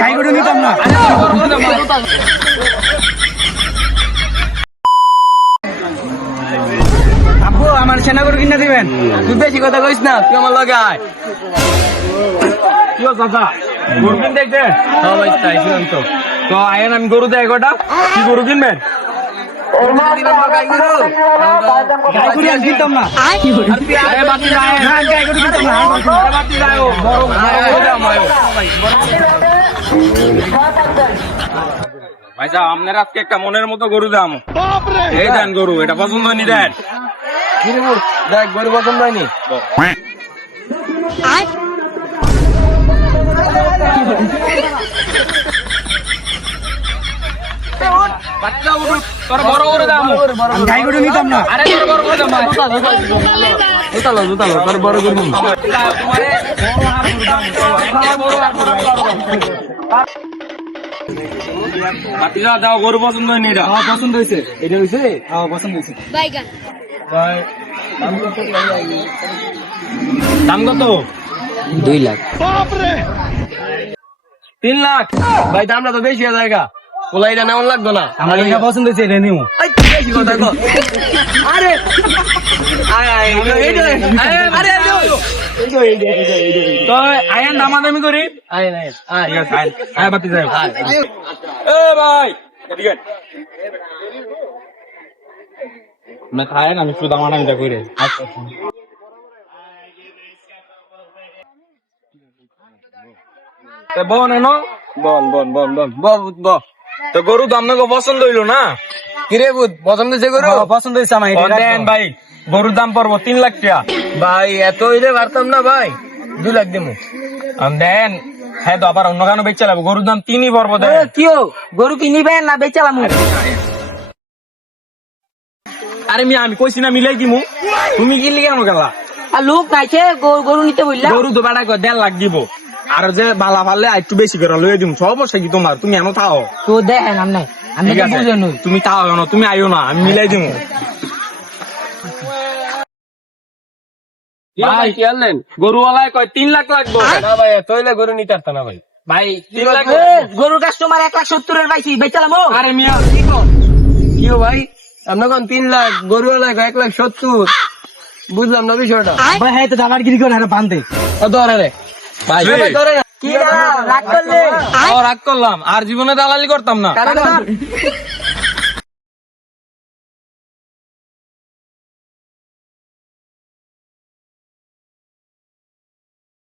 গাই গরু নিতাম না। আব্বু আমার সেনা গরু কিনে দিবেন। তুই বেশি কথা কইস না, তুই আমার লগে আয়। কি কথা গরু কিনতে দেখতে হ্যাঁ ভাই তাই শুনুন তো। তো আয়েন আমি গরু দেয় গোটা কি গরু কিনবেন? গাই গরু গাই গরু আমি কিনতাম না। আরে বাতি যায় না, গাই গরু কিনতাম না। আরে বাতি যায় বড় গরু দাম হয় ভাই যা আপনার আজকে একটা মনের মতো গরু দাম এই দেন গরু এটা পছন্দ নি দেন দেখ গরু পছন্দ হয়নি। বাচ্চা গরু তোর বড় গরু দাম আমি গাই গরু নিতাম না। আরে তোর বড় গরু দাম জুতালো জুতালো তোর বড় গরু নিবি। তোমারে বড় হাত বাতি যা যাও গরু পছন্দ হয়নি এটা আমার পছন্দ হয়েছে। এটা হয়েছে? হ্যাঁ পছন্দ হয়েছে। বাইগান দাম কত? 2 লাখ। 3 লাখ ভাই দামটা তো বেশি হয়ে জায়গা, ওলাইটা নেমন লাগতো না। আমার এটা পছন্দ হয়েছে, এটা নিবো। বেশি কথা কো। আরে আয় আয় আরে তো আয়েন দামাদামি করি আয় আয় আয় ঠিক আছে আয় বাতি যাই এ ভাই এদিকে না খায় না আমি শুধু দামাদামিটা করে বোন এনো বল বল বল বল বল বল। তো গরু তো আপনাকে পছন্দ হইলো না কিরে বুধ পছন্দ হয়েছে গরু? হ্যাঁ, পছন্দ হয়েছে আমার এটা। দেন ভাই গরুর দাম পড়বো 3 লাখ টাকা ভাই এত হইলে পারতাম না ভাই, 2 লাখ দেবো। দেন হ্যাঁ তো আবার অন্য কেন বেচে যাবো গরুর দাম 3ই পড়বো দেন কিও গরু কিনিবেন না বেচালাম? আরে আমি কইছি না মিলাই দিমু তুমি কি লিগে আমার গেলা আর লোক নাইছে গরু নিতে বললাম। গরু তো বেড়া 1.5 লাখ দিব আর যে বালা ফাললে একটু বেশি করে লয়ে দিম সমস্যা কি তোমার তুমি এমন থাও তো দেখেন আমি ঠিক আছে তুমি তাও না তুমি আইও না আমি মিলাই দিমু ভাই কি আনলেন? গরুওয়ালায় কয় 3 লাখ লাগবে না ভাই এত হইলে গরু নিতে পারতাম না ভাই। ভাই 3 লাখ গরুর কাস্টমার 1,70,000 পাইছি বেচালাম। আরে মিয়া কিও ভাই আপনার কোন 3 লাখ, গরু এলাকা 1,70,000, বুঝলাম না বিষয়টা। ভাই হ্যাঁ তো দামারগিরি করে না বান্ধে। ধরে রে ভাই রে। ধরে না। কি রাগ করলে? রাগ করলাম আর জীবনে দালালি করতাম না কারণ